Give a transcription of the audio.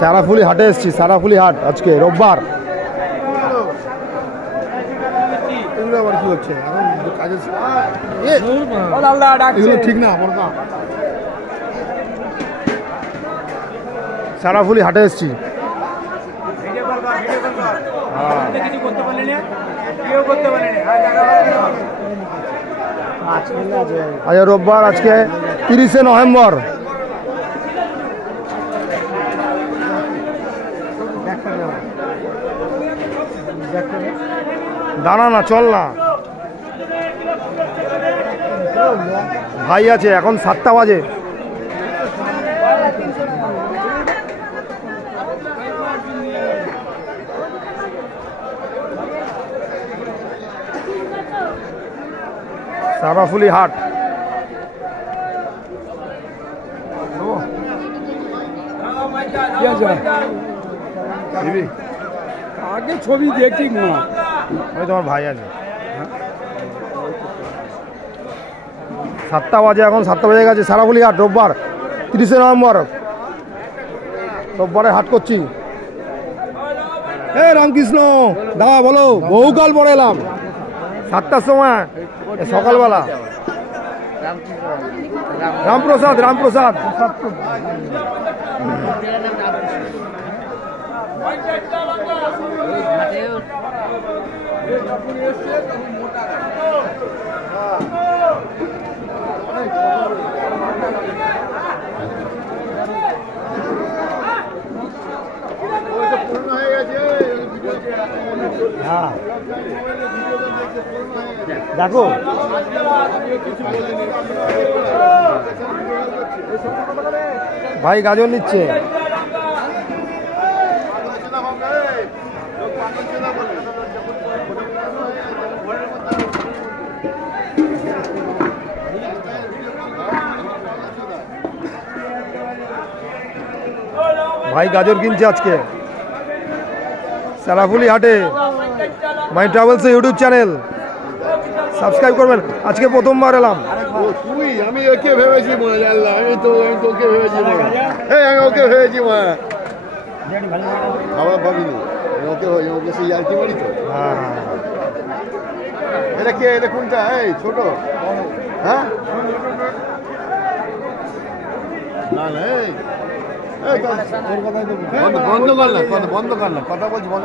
সারাফুলি হাটে এসেছি, সারাফুলি হাট আজকে রোববার। কি হচ্ছে ঠিক না? সারাফুলি হাটে এসেছি। আজ রোববার, আজকে 30শে নভেম্বর। দাঁড়া না, চল না ভাই, আছে এখন 7টা বাজে। সারাফুলি হাট। আগে ছবি দেখছি, ওই তোমার ভাই আছে। 7টা বাজে, এখন 7টা বেজে গেছে। সারাফুলি হাট রোববার 30শে নভেম্বর, রোববারে হাট করছি। এ রামকৃষ্ণ দাদা বলো, বহুকাল পরে এলাম 7টার সময় সকালবেলা। রামপ্রসাদ, রামপ্রসাদ। হ্যাঁ দেখো, ভাই গাজর নিচ্ছে। ভাই গাজর কিনছে আজকে সারাফুলি হাটে। মাই ট্রাভেলস ইউটিউব চ্যানেল সাবস্ক্রাইব করবেন। আজকে প্রথমবার এলাম। আমি ওকে ভেবেছি, আমি তোকে ভেবেছি, আমি ওকে ভেবেছি, খাবার ভাবিনি ওকে, ওকে সেই আর কি বলি তো। হ্যাঁ, এটা কে? এটা কোনটা? এই ছোট? হ্যাঁ না না, বন্ধ কর না, বন্ধ কর না, কথা বলছি, বন্ধ।